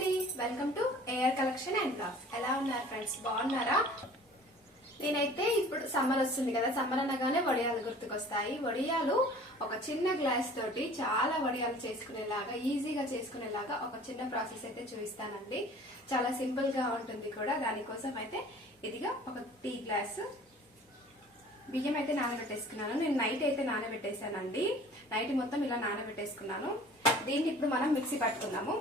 అండి. Welcome to air collection and blogs ఎలా ఉన్నారు ఫ్రెండ్స్ బాగున్నారా? నేనైతే ఇప్పుడు సమ్మర్ వస్తుంది కదా సమ్మర్ అనగానే వడియాలు గుర్తుకొస్తాయి. వడియాలు ఒక చిన్న గ్లాస్ తోటి చాలా వడియాలు చేసుకునేలాగా ఈజీగా చేసుకునేలాగా ఒక చిన్న ప్రాసెస్ అయితే చూపిస్తానండి. చాలా సింపుల్గా ఉంటుంది కూడా. దానికోసం అయితే ఇదిగా ఒక టీ గ్లాస్ బియ్యం అయితే నానబెట్టేసుకున్నాను. నేను నైట్ అయితే నానబెట్టేసానండి నైట్ మొత్తం ఇలా నానబెట్టేసుకున్నాను. దీన్ని ఇప్పుడు మనం మిక్సీ పట్టుకుందాము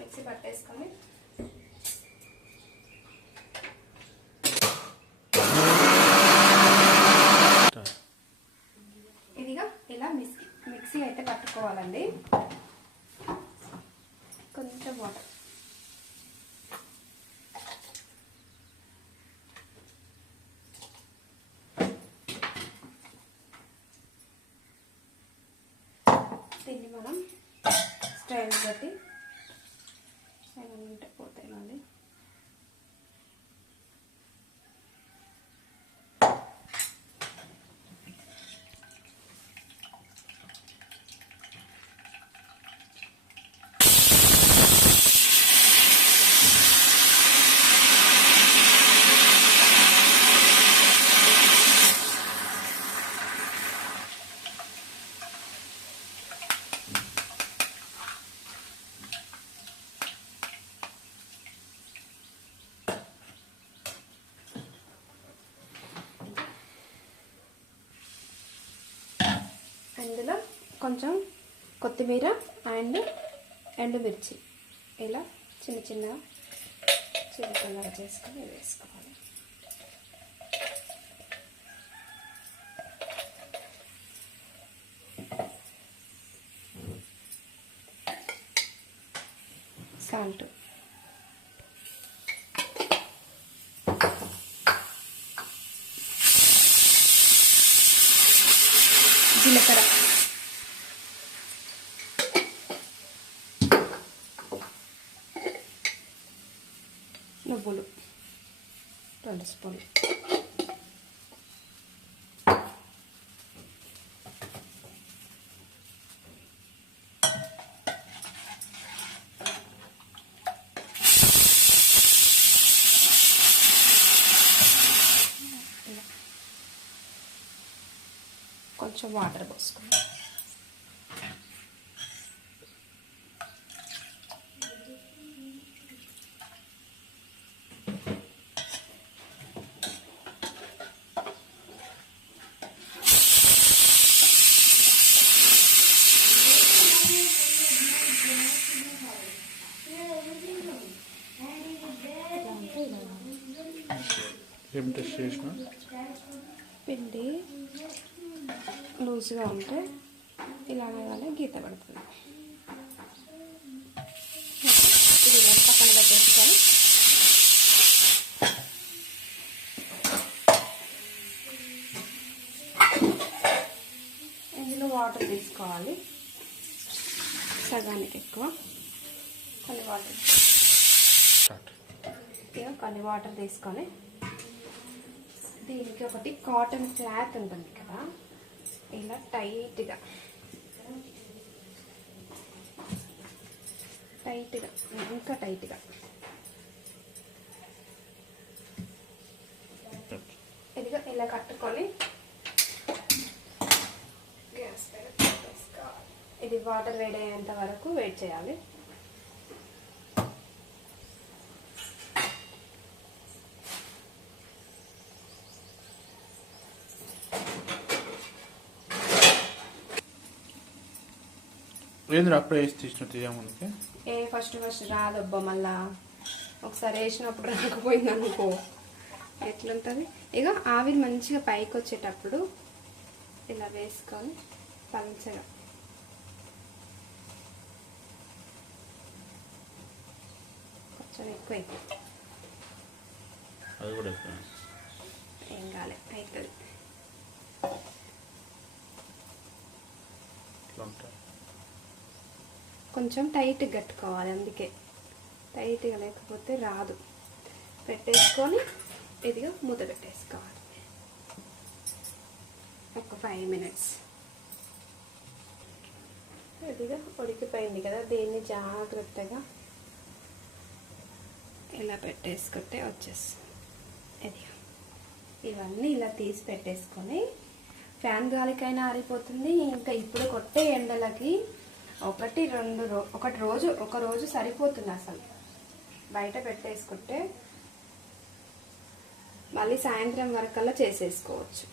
మిక్సీ పట్టేసుకొని ఇదిగా ఇలా మిక్సీ మిక్సీ అయితే పట్టుకోవాలండి కొంచెం వాటర్ దీన్ని మనం స్టైల్ బట్టి ఉంటే పోతాయి మళ్ళీ అందులో కొంచెం కొత్తిమీర అండ్ ఎండుమిర్చి. ఇలా చిన్న చిన్నగా చిన్నగా చేసుకొని వేసుకోవాలి. సాల్ట్. జీలకర్ర. నువ్వులు. రెండు స్పూన్లు. కొంచెం వాటర్ పోసుకున్నాం ఏం టెస్ట్ చేసిన? పిండి లూజ్గా ఉంటే ఇలాగే కానీ గీత పడుతుంది. ఇది ఇలా పక్కన పెట్టేసుకొని ఇందులో వాటర్ తీసుకోవాలి. సగానికి ఎక్కువ కొన్ని వాటర్. కొన్ని వాటర్ తీసుకొని దీనికి ఒకటి కాటన్ క్లాత్ ఉంటుంది కదా. ఇలా టైట్గా. టైట్గా ఇంకా టైట్గా. ఇదిగా ఇలా కట్టుకొని. గ్యాస్ పైన ఇది వాటర్ వేడయ్యేంత వరకు వెయిట్ చేయాలి. ఏంద్ర అప్పుడే వేసి తీసిన తీయమునికి ఏ ఫస్ట్ ఫస్ట్ రాదబ్బా మళ్ళా ఒకసారి వేసినప్పుడు రాకపోయింది అనుకో. ఎట్లుంటుంది? ఇక ఆవిరి మంచిగా పైకి వచ్చేటప్పుడు ఇలా వేసుకొని పంచగా కొంచెం ఎక్కువ అది కూడా ఏం కాలే అవుతుంది కొంచెం టైట్గా కట్టుకోవాలి అందుకే. టైట్గా లేకపోతే రాదు. పెట్టేసుకొని ఇదిగా మూత పెట్టేసుకోవాలి. ఒక ఫైవ్ మినిట్స్. ఇదిగా ఉడికిపోయింది కదా దీన్ని జాగ్రత్తగా ఇలా పెట్టేసుకుంటే వచ్చేస్తుంది. ఇది ఇవన్నీ ఇలా తీసి పెట్టేసుకొని ఫ్యాన్ గాలికైనా ఆరిపోతుంది. ఇంకా ఇప్పుడు కొట్టే ఎండలకి ఒకటి రెండు రో ఒకటి రోజు ఒక రోజు సరిపోతుంది అసలు. బయట పెట్టేసుకుంటే మళ్ళీ సాయంత్రం వరకల్లా చేసేసుకోవచ్చు.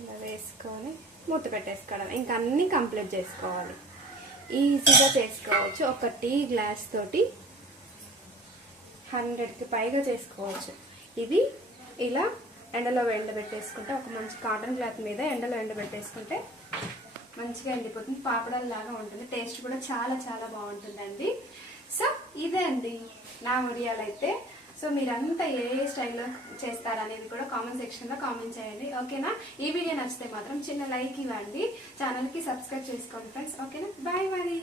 ఇలా వేసుకొని మూత పెట్టేసుకోవడం. ఇంకా అన్నీ కంప్లీట్ చేసుకోవాలి. ఈజీగా చేసుకోవచ్చు. ఒక టీ గ్లాస్ తోటి హండ్రెడ్కి పైగా చేసుకోవచ్చు. ఇది ఇలా ఎండలో ఎండబెట్టేసుకుంటే ఒక మంచి కాటన్ క్లాత్ మీద ఎండలో ఎండబెట్టేసుకుంటే మంచిగా ఎండిపోతుంది. పాపడం లాగా ఉంటుంది. టేస్ట్ కూడా చాలా చాలా బాగుంటుందండి. సో ఇదే అండి నా వడియాలు అయితే సో మీరంతా ఏ ఏ స్టైల్లో చేస్తారనేది కూడా కామెంట్ సెక్షన్లో కామెంట్ చేయండి. ఓకేనా? ఈ వీడియో నచ్చితే మాత్రం చిన్న లైక్ ఇవ్వండి. ఛానల్కి సబ్స్క్రైబ్ చేసుకోండి ఫ్రెండ్స్. ఓకేనా? బాయ్ మరి.